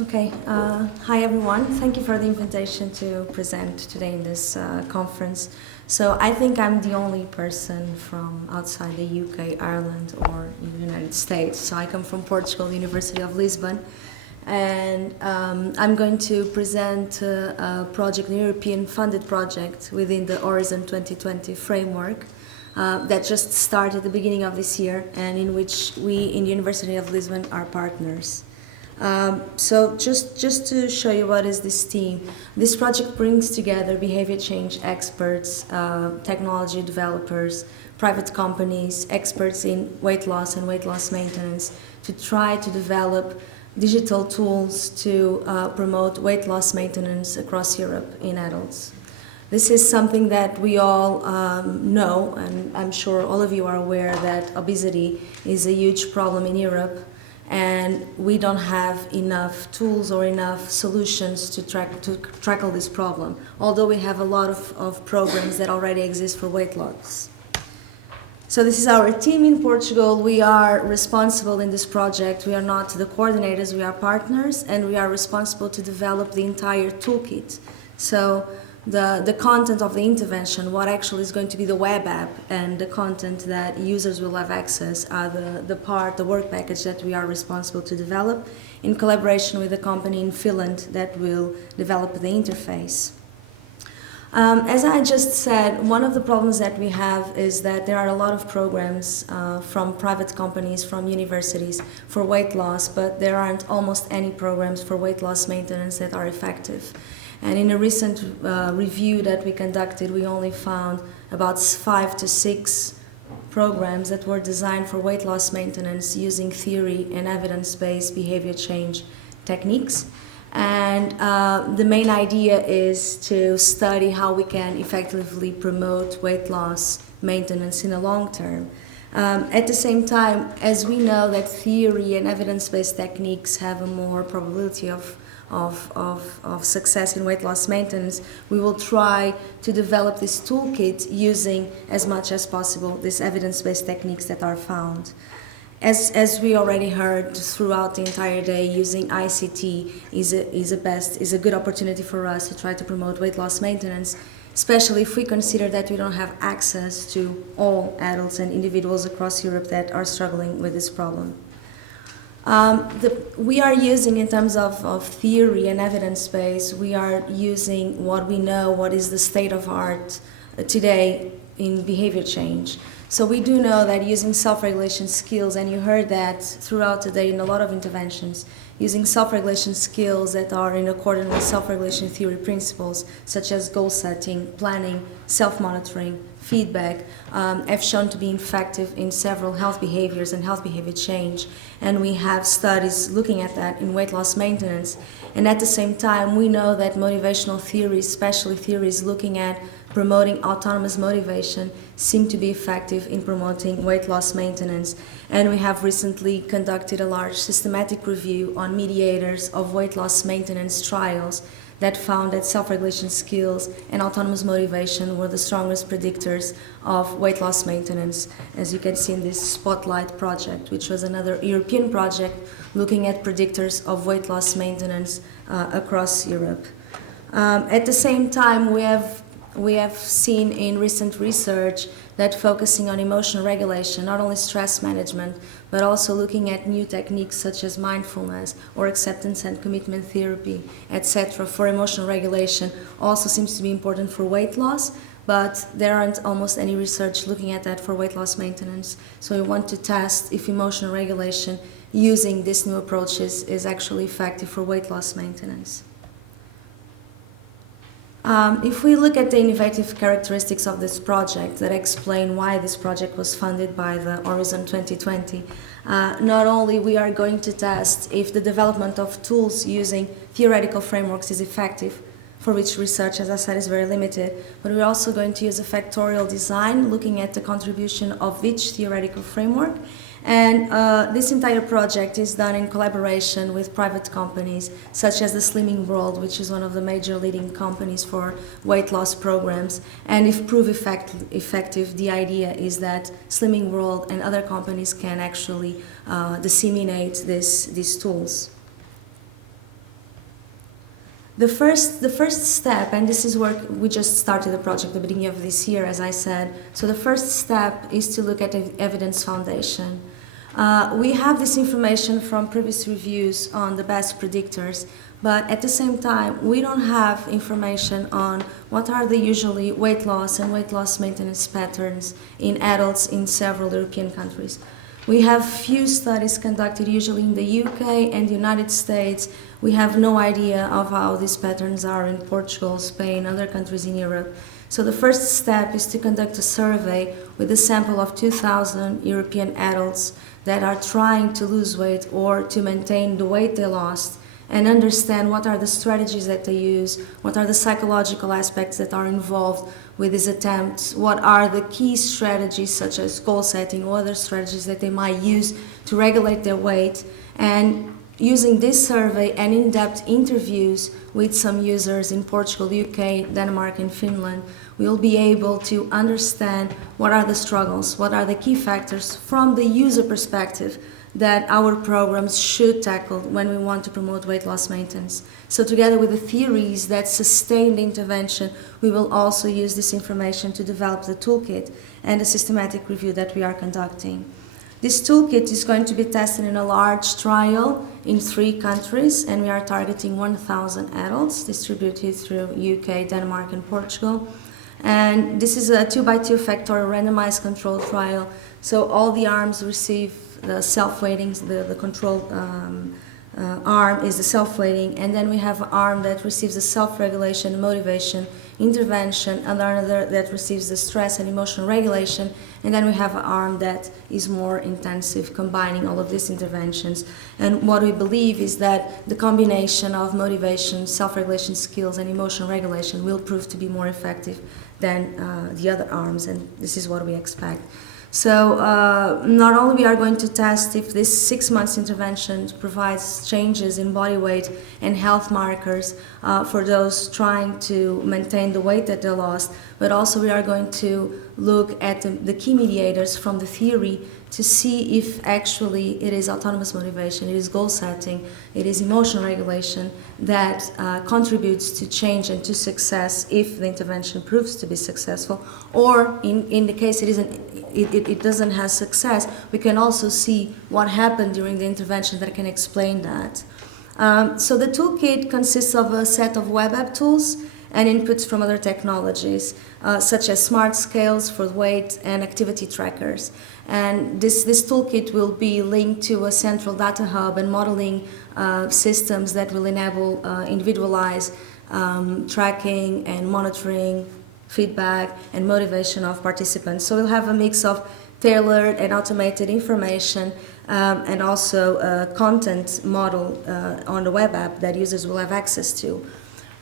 Okay, hi everyone. Thank you for the invitation to present today in this conference. So I think I'm the only person from outside the UK, Ireland, or the United States. So I come from Portugal, University of Lisbon, and I'm going to present a project, a European funded project within the Horizon 2020 framework that just started at the beginning of this year, and in which we in the University of Lisbon are partners. So just to show you what is this team, this project brings together behavior change experts, technology developers, private companies, experts in weight loss and weight loss maintenance to try to develop digital tools to promote weight loss maintenance across Europe in adults. This is something that we all know, and I'm sure all of you are aware that obesity is a huge problem in Europe. And we don't have enough tools or enough solutions to tackle this problem, although we have a lot of programs that already exist for weight loss. So this is our team in Portugal. We are responsible in this project. We are not the coordinators, we are partners, and we are responsible to develop the entire toolkit. So the content of the intervention, what actually is going to be the web app, and the content that users will have access are the work package that we are responsible to develop in collaboration with a company in Finland that will develop the interface. As I just said, one of the problems that we have is that there are a lot of programs from private companies, from universities for weight loss, but there aren't almost any programs for weight loss maintenance that are effective. And in a recent review that we conducted, we only found about 5 to 6 programs that were designed for weight loss maintenance using theory and evidence-based behavior change techniques. And the main idea is to study how we can effectively promote weight loss maintenance in the long term. At the same time, as we know that theory and evidence-based techniques have a more probability of success in weight loss maintenance, we will try to develop this toolkit using as much as possible these evidence-based techniques that are found. As we already heard throughout the entire day, using ICT is a good opportunity for us to try to promote weight loss maintenance, especially if we consider that we don't have access to all adults and individuals across Europe that are struggling with this problem. We are using, in terms of theory and evidence base, we are using what we know, what is the state of art today in behavior change. So we do know that using self-regulation skills, and you heard that throughout today in a lot of interventions, using self-regulation skills that are in accordance with self-regulation theory principles, such as goal setting, planning, self-monitoring, feedback, have shown to be effective in several health behaviors and health behavior change. And we have studies looking at that in weight loss maintenance. And at the same time, we know that motivational theories, especially theories looking at promoting autonomous motivation, seem to be effective in promoting weight loss maintenance. And we have recently conducted a large systematic review on mediators of weight loss maintenance trials that found that self-regulation skills and autonomous motivation were the strongest predictors of weight loss maintenance, as you can see in this Spotlight project, which was another European project looking at predictors of weight loss maintenance across Europe. At the same time, we have seen in recent research that focusing on emotional regulation, not only stress management, but also looking at new techniques such as mindfulness or acceptance and commitment therapy, etc., for emotional regulation also seems to be important for weight loss, but there aren't almost any research looking at that for weight loss maintenance. So we want to test if emotional regulation using these new approaches is actually effective for weight loss maintenance. If we look at the innovative characteristics of this project that explain why this project was funded by the Horizon 2020, not only we are going to test if the development of tools using theoretical frameworks is effective, for which research, as I said, is very limited, but we're also going to use a factorial design looking at the contribution of each theoretical framework. And this entire project is done in collaboration with private companies such as the Slimming World, which is one of the major leading companies for weight loss programs. And if proved effective, the idea is that Slimming World and other companies can actually disseminate these tools. The first step, and this is where we just started the project at the beginning of this year, as I said. So the first step is to look at the evidence foundation. We have this information from previous reviews on the best predictors, but at the same time, we don't have information on what are the usually weight loss and weight loss maintenance patterns in adults in several European countries. We have few studies conducted usually in the UK and the United States. We have no idea of how these patterns are in Portugal, Spain, other countries in Europe. So the first step is to conduct a survey with a sample of 2,000 European adults that are trying to lose weight or to maintain the weight they lost, and understand what are the strategies that they use, what are the psychological aspects that are involved with these attempts, what are the key strategies such as goal setting or other strategies that they might use to regulate their weight. And using this survey and in-depth interviews with some users in Portugal, UK, Denmark, and Finland, we'll be able to understand what are the struggles, what are the key factors from the user perspective that our programs should tackle when we want to promote weight loss maintenance. So together with the theories that sustain the intervention, we will also use this information to develop the toolkit and the systematic review that we are conducting. This toolkit is going to be tested in a large trial in 3 countries, and we are targeting 1,000 adults distributed through UK, Denmark, and Portugal. And this is a 2x2 factorial randomized controlled trial, so all the arms receive the self-weighting, the control arm is the self-weighting, and then we have an arm that receives the self-regulation, motivation, intervention, and another that receives the stress and emotional regulation, and then we have an arm that is more intensive, combining all of these interventions. And what we believe is that the combination of motivation, self-regulation skills, and emotional regulation will prove to be more effective than the other arms, and this is what we expect. So not only we are going to test if this 6 months intervention provides changes in body weight and health markers for those trying to maintain the weight that they lost, but also we are going to look at the key mediators from the theory to see if actually it is autonomous motivation, it is goal setting, it is emotional regulation that contributes to change and to success if the intervention proves to be successful, or in the case it doesn't have success, we can also see what happened during the intervention that can explain that. So the toolkit consists of a set of web app tools and inputs from other technologies, such as smart scales for weight and activity trackers. And this toolkit will be linked to a central data hub and modeling systems that will enable individualized tracking and monitoring, feedback, and motivation of participants. So we'll have a mix of tailored and automated information and also a content model on the web app that users will have access to.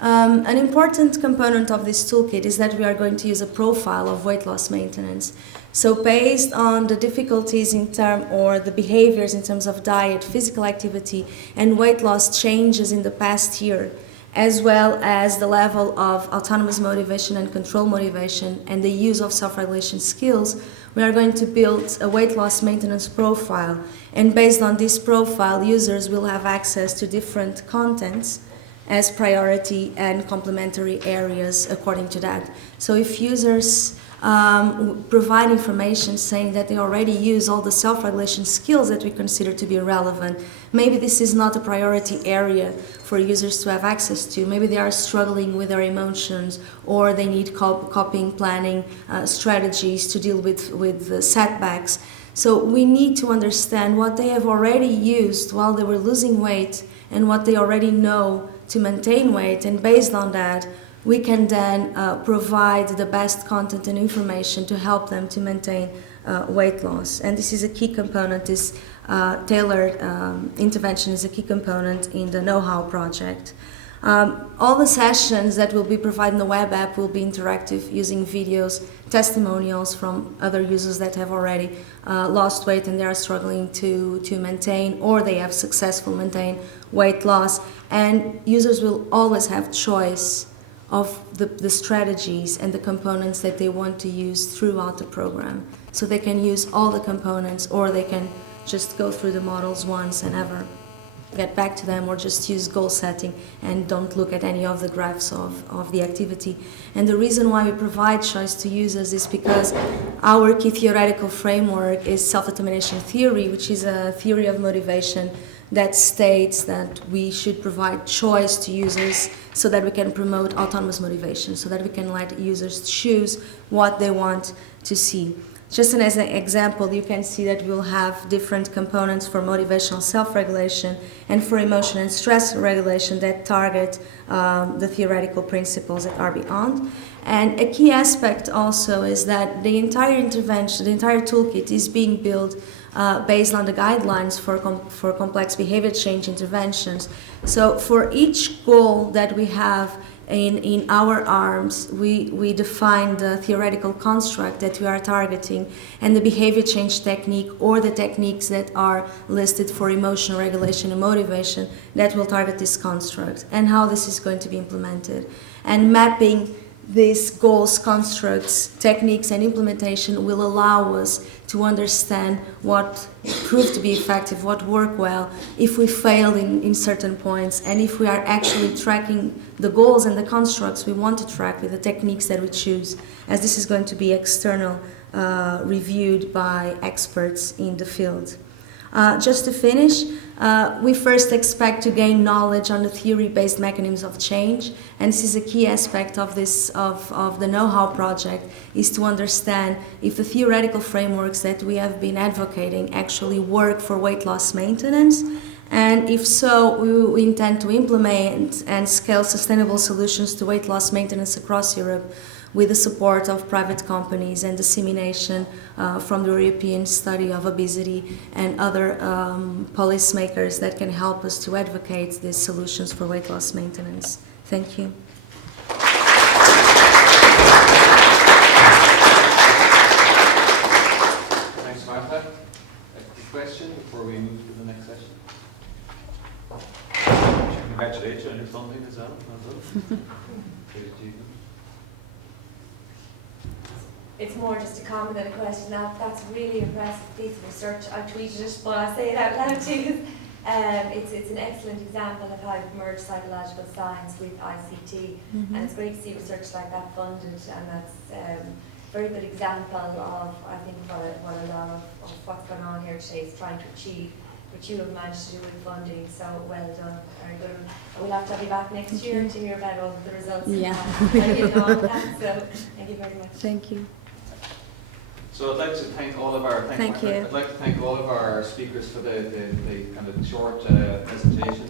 An important component of this toolkit is that we are going to use a profile of weight loss maintenance. So based on the difficulties or the behaviors in terms of diet, physical activity, and weight loss changes in the past year, as well as the level of autonomous motivation and control motivation and the use of self-regulation skills, we are going to build a weight loss maintenance profile. And based on this profile, users will have access to different contents as priority and complementary areas according to that. So if users provide information saying that they already use all the self-regulation skills that we consider to be relevant, maybe this is not a priority area for users to have access to. Maybe they are struggling with their emotions, or they need coping, planning strategies to deal with the setbacks. So we need to understand what they have already used while they were losing weight and what they already know to maintain weight, and based on that, we can then provide the best content and information to help them to maintain weight loss. And this is a key component, this tailored intervention is a key component in the NoHoW project. All the sessions that will be provided in the web app will be interactive, using videos, testimonials from other users that have already lost weight and they are struggling to maintain, or they have successfully maintained weight loss. And users will always have choice of the strategies and the components that they want to use throughout the program. So they can use all the components, or they can just go through the models once and ever. get back to them, or just use goal setting and don't look at any of the graphs of the activity. And the reason why we provide choice to users is because our key theoretical framework is self-determination theory, which is a theory of motivation that states that we should provide choice to users so that we can promote autonomous motivation, so that we can let users choose what they want to see. Just as an example, you can see that we'll have different components for motivational self-regulation and for emotion and stress regulation that target the theoretical principles that are beyond. And a key aspect also is that the entire intervention, the entire toolkit is being built based on the guidelines for complex behavior change interventions. So for each goal that we have in our arms, we define the theoretical construct that we are targeting and the behavior change technique or the techniques that are listed for emotional regulation and motivation that will target this construct and how this is going to be implemented. And mapping these goals, constructs, techniques, and implementation will allow us to understand what proved to be effective, what worked well, if we failed in certain points, and if we are actually tracking the goals and the constructs we want to track with the techniques that we choose, as this is going to be external, reviewed by experts in the field. Just to finish, we first expect to gain knowledge on the theory-based mechanisms of change, and this is a key aspect of this of the NoHoW project, is to understand if the theoretical frameworks that we have been advocating actually work for weight loss maintenance, and if so, we intend to implement and scale sustainable solutions to weight loss maintenance across Europe, with the support of private companies and dissemination from the European study of obesity and other policymakers that can help us to advocate these solutions for weight loss maintenance. Thank you. Thanks, Marta. A question before we move to the next session? Congratulations on your funding as well. Well done. Great achievement. It's more just a comment than a question. That's a really impressive piece of research. I tweeted it, but I'll say it out loud too. It's an excellent example of how you've merged psychological science with ICT, and it's great to see research like that funded, and that's a very good example of, I think, what a lot of what's going on here today is trying to achieve, which you have managed to do with funding. So well done, very good. We'll have to have you back next year to hear about all of the results. Yeah. So thank you very much. Thank you. So I'd like to thank all of our Thank you. I'd like to thank all of our speakers for the kind of short presentation.